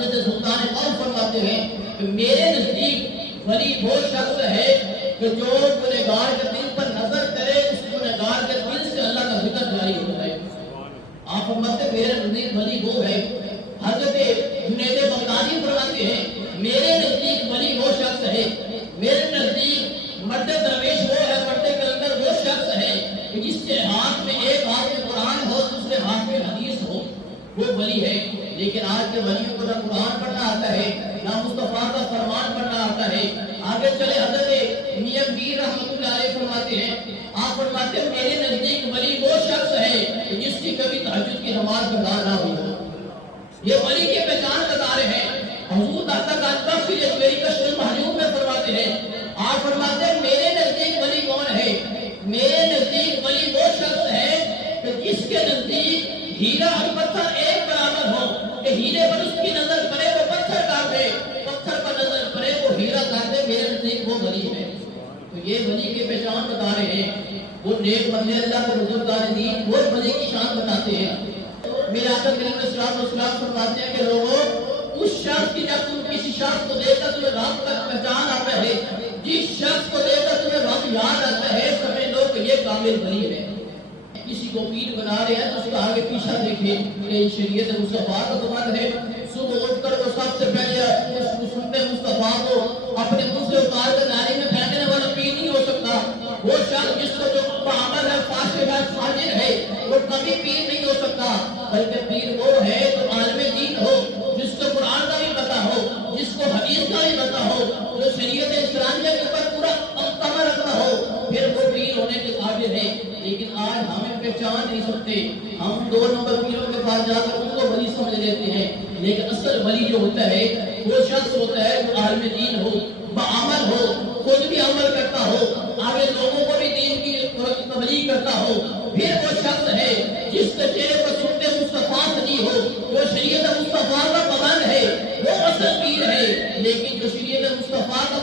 حضرت سلطان قوم فرماتے ہیں کہ میرے نزدیک ولی وہ شخص ہے کہ جو گنہگار کے دل پر نظر کرے، اس گنہگار کے دل سے اللہ کا ذکر جاری ہو جائے۔ آپ فرماتے ہیں میرے نزدیک ولی وہ ہے۔ حضرت جنید بغدادی فرماتے ہیں میرے نزدیک ولی وہ شخص ہے، میرے نزدیک مرد درویش وہ ہے، مرد کلندر وہ شخص ہے کہ جس کے ہاتھ میں ایک ہاتھ میں قرآن ہو، دوسرے ہاتھ میں حدیث ہو، وہ ولی ہے۔ لیکن آج کے ولیوں کو نہ قرآن پڑھنا آتا ہے، نہ مصطفیٰ کا فرمان پڑھنا آتا ہے۔ آگے چلے حضرت میاں میر رحمۃ اللہ علیہ فرماتے ہیں، آپ فرماتے ہیں میرے نزدیک ولی وہ شخص ہے جس کی کبھی تہجد کی نماز ادا نہ ہوئی ہو۔ یہ ولی کی پہچان بتا رہے ہیں۔ حضور داتا گاجبخش میری کشف المحجوب میں فرماتے ہیں، آپ فرماتے ہیں میرے نزدیک ولی کون ہے؟ میرے نزدیک ولی وہ شخص ہے کہ جس کے نزدیک ہیرا اور پتھر ایک برابر ہو، کہ ہیرے پر اس کی نظر پڑے وہ پتھر کاٹ دے، پتھر پر نظر پڑے وہ ہیرا کاٹ دے، میرے نزدیک وہ ولی ہے۔ تو یہ ولی کی پہچان بتا رہے ہیں۔ وہ نیک بندے اللہ کے بزرگان دین وہ ولی کی شان بتاتے ہیں۔ میرے آقا کریم صلی اللہ علیہ وسلم فرماتے ہیں کہ لوگوں اس شخص کی جب تم کسی شخص کو دیکھ کر تمہیں رب کا پہچان آتا ہے، جس شخص کو دیکھ کر تمہیں رب یاد آتا ہے، سمجھ لو کہ یہ کامل ولی ہے۔ کسی کو پیر بنا رہے ہیں تو اس کا آگے پیچھے دیکھیں کہ شریعت مصطفیٰ کا پابند ہے۔ صبح اٹھ کر وہ سب سے پہلے اس سنت مصطفیٰ کو اپنے منہ سے اتار کر ناری میں پھینکنے والا پیر نہیں ہو سکتا۔ وہ شخص جس کو جو عمل ہے فاسق ہے فاجر ہے، وہ کبھی پیر نہیں ہو سکتا، بلکہ پیر وہ ہے جو عالم دین ہو، جس کو قرآن کا بھی پتہ ہو، جس کو حدیث کا بھی پتہ ہو، جو شریعت اسلامیہ کے اوپر پورا عمل رکھتا ہو، پھر وہ پیر ہونے کے قابل ہے۔ لیکن آج ہمیں پہچان نہیں سکتے، ہم دو نمبر پیروں کے پاس جا کر ان کو ولی سمجھ لیتے ہیں۔ لیکن اصل ولی جو ہوتا ہے وہ شخص ہوتا ہے جو عالم دین ہو، بعمل ہو، خود بھی عمل کرتا ہو، آگے لوگوں کو بھی دین کی تبلیغ کرتا ہو۔ پھر وہ شخص ہے جس کے چہرے پر سنت مصطفیٰ سجی ہو، جو شریعت مصطفیٰ کا پابند ہے، وہ اصل پیر ہے۔ لیکن جو شریعت مصطفیٰ کا